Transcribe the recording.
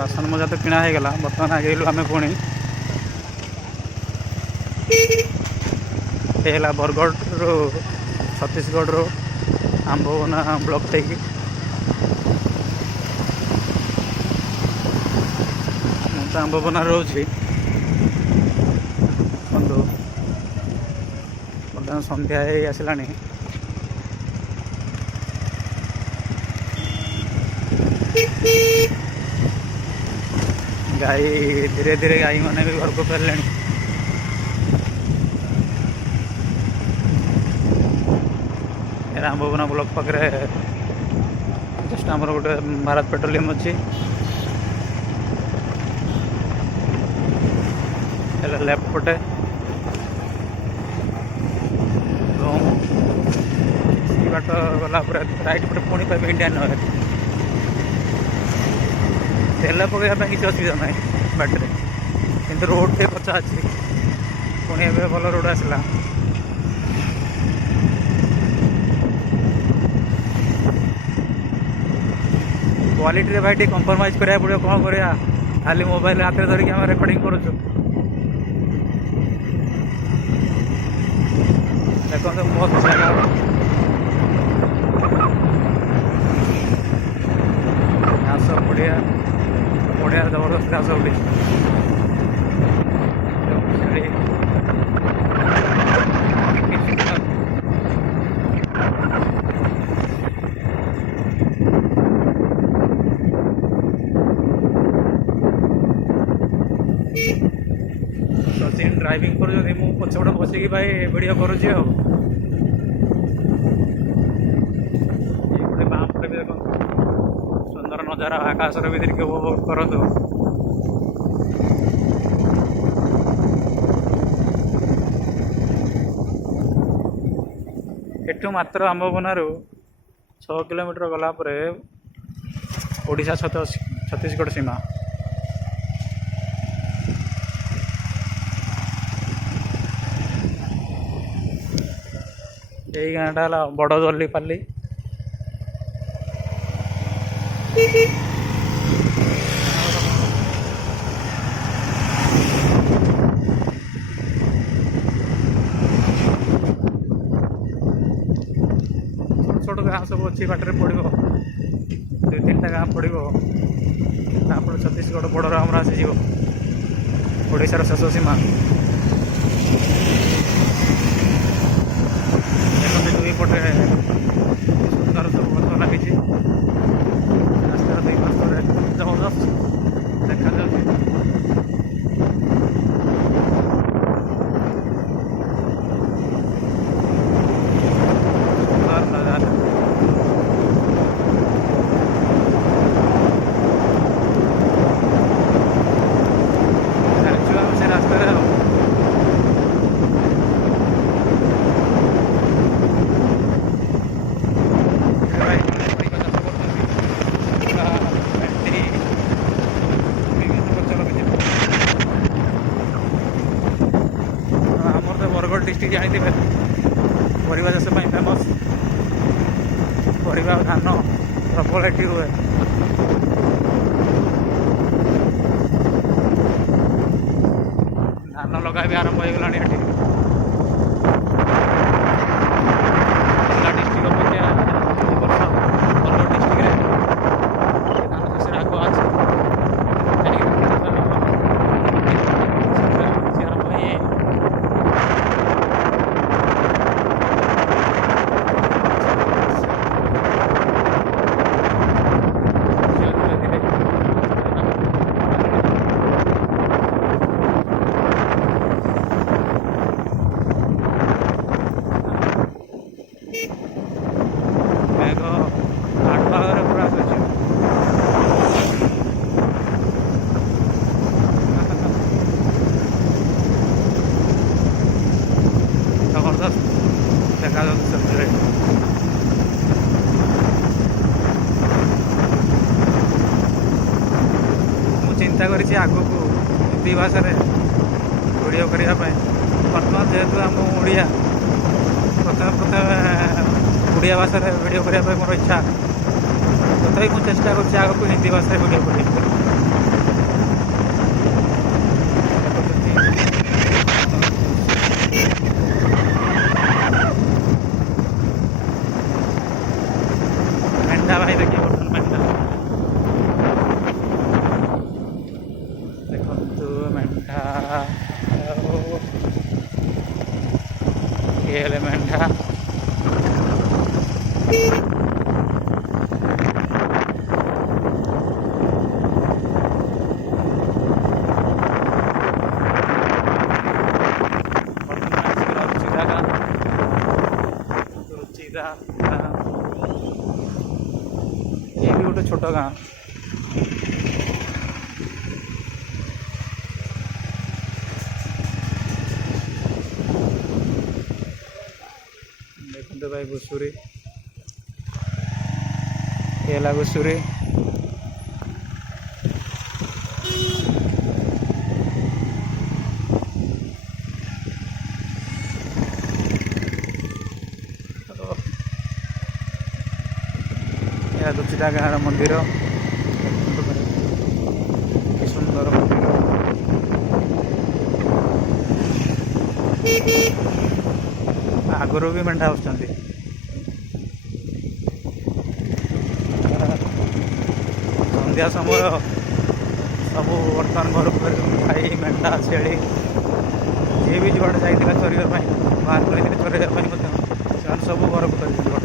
ବାସନ ମଜା ତ କିଣା ହେଇଗଲା। ବର୍ତ୍ତମାନ ଆଗେଇଲୁ ଆମେ ପୁଣି ଏ ହେଲା ବରଗଡ଼ରୁ ଛତିଶଗଡ଼ରୁ ଆମ୍ବବନା ବ୍ଲକ୍ ଦେଇକି ମୁଁ ତ ଆମ୍ବବନାରେ ରହୁଛି। ବନ୍ଧୁ ବର୍ତ୍ତମାନ ସନ୍ଧ୍ୟା ହେଇ ଆସିଲାଣି। ଗାଈ ଧୀରେ ଧୀରେ ଗାଈମାନେ ବି ଘରକୁ ଫେରିଲେଣି। ଆମ୍ବବନା ବ୍ଲକ୍ ପାଖରେ ଜଷ୍ଟ ଆମର ଗୋଟେ ଭାରତ ପେଟ୍ରୋଲିୟମ ଅଛି। ହେଲେ ଲେଫ୍ଟ ପଟେ କିଛି ବାଟ ଗଲା ପରେ ରାଇଟ୍ ପଟେ ପୁଣି ପାଇବେ ଇଣ୍ଡିଆନ୍ ଅଏଲ୍। ତେଲ ପକାଇବା ପାଇଁ କିଛି ଅସୁବିଧା ନାହିଁ ବାଟରେ, କିନ୍ତୁ ରୋଡ଼ ଟିକେ କଚ୍ଚା ଅଛି। ପୁଣି ଏବେ ଭଲ ରୋଡ଼ ଆସିଲା। କ୍ୱାଲିଟିରେ ଭାଇ ଟିକେ କମ୍ପ୍ରମାଇଜ୍ କରିବାକୁ ପଡ଼ିବ। କ'ଣ କରିବା, ଖାଲି ମୋବାଇଲ ହାତରେ ଧରିକି ଆମେ ରେକର୍ଡ଼ିଂ କରୁଛୁ। ଦେଖନ୍ତୁ ବହୁତ ଜାଗା ଘାସ ପଡ଼ିଆ ପଡ଼ିଆ ଜବରଦସ୍ତ ଘାସ ଉଠିଛି। ସଚିନ ଡ୍ରାଇଭିଂ କରୁଛନ୍ତି, ମୁଁ ପଛପଟେ ବସିକି ଭାଇ ଭିଡ଼ିଓ କରୁଛି। ଆଉ ଏଇପଟେ ବାଁ ପଟେ ବି ଦେଖନ୍ତୁ ସୁନ୍ଦର ନଜାରା, ଆକାଶର ବି ଟିକେ ଉପଭୋଗ କରନ୍ତୁ। ଏଠୁ ମାତ୍ର ଆମ୍ବବନାରୁ 6 କିଲୋମିଟର ଗଲା ପରେ ଓଡ଼ିଶା ଛତିଶଗଡ଼ ସୀମା। ଏଇ ଗାଁଟା ହେଲା ବଡ଼ଦଲ୍ଲିପାଲି। ଛୋଟ ଗାଁ ସବୁ ଅଛି ବାଟରେ ପଡ଼ିବ, 2-3ଟା ଗାଁ ପଡ଼ିବ। ତାପରେ ଛତିଶଗଡ଼ ବର୍ଡ଼ର ଆମର ଆସିଯିବ, ଓଡ଼ିଶାର ଶେଷ ସୀମା। ଦେଖନ୍ତୁ ଦୁଇ ପଟେ ସୁନ୍ଦର ସବୁ ଗଛ ଲାଗିଛି। ରାସ୍ତାର ଦୁଇ ପାର୍ଶ୍ୱରେ ଜବରଦସ୍ତ ଦେଖାଯାଉଛି। ସେ ରାସ୍ତାରେ ଆଉ ବରଗଡ଼ ଡିଷ୍ଟ୍ରିକ୍ଟ ଜାଣିଥିବେ ପରିବା ଚାଷ ପାଇଁ ଫେମସ୍। ପରିବା ଧାନ ପ୍ରବଳ ଏଠି ହୁଏ। ଧାନ ଲଗା ବି ଆରମ୍ଭ ହେଇଗଲାଣି ଏଠି। ଡିଷ୍ଟ୍ରିକ୍ଟ ଅପେକ୍ଷା ଏ ବର୍ଷ ବରଗଡ଼ ଡିଷ୍ଟ୍ରିକ୍ଟରେ ଧାନ ଚାଷରେ ଆଗୁଆ ଅଛି। ଆରମ୍ଭ ହେଇ ମେଘ ଆଠ ଭାଗରେ ପୁରା ଆସୁଛି। ଜବରଦସ୍ତ ଦେଖାଯାଉଛି ସେଥିରେ। ମୁଁ ଚିନ୍ତା କରିଛି ଆଗକୁ ହିନ୍ଦୀ ଭାଷାରେ ଭିଡ଼ିଓ କରିବା ପାଇଁ। ବର୍ତ୍ତମାନ ଯେହେତୁ ଆମ ଓଡ଼ିଆ, ପ୍ରଥମେ ଓଡ଼ିଆ ଭାଷାରେ ଭିଡ଼ିଓ କରିବା ପାଇଁ ମୋର ଇଚ୍ଛା। ତଥାପି ମୁଁ ଚେଷ୍ଟା କରୁଛି ଆଗକୁ ହିନ୍ଦୀ ଭାଷାରେ ଭିଡ଼ିଓ କରିବି। ଗାଁ। ଦେଖନ୍ତୁ ଭାଇ ଘୁଷୁରୀ, ଏ ହେଲା ଘୁଷୁରୀ। ଏହା ଦୁଚିଟା ଗାଁର ମନ୍ଦିର, କି ସୁନ୍ଦର ମନ୍ଦିର। ଆଗରୁ ବି ମେଣ୍ଢା ଆସୁଛନ୍ତି। ସନ୍ଧ୍ୟା ସମୟ ସବୁ ବର୍ତ୍ତମାନ ଘରକୁ ଗାଈ, ମେଣ୍ଢା, ଛେଳି ଯିଏ ବି ଯୁଆଡ଼େ ଯାଇଥିଲା ଚରିବା ପାଇଁ, ବାହାର କରିଥିଲେ ଚରାଇବା ପାଇଁ ମଧ୍ୟ ସେମାନେ ସବୁ ଘରକୁ ଫେରୁଛନ୍ତି।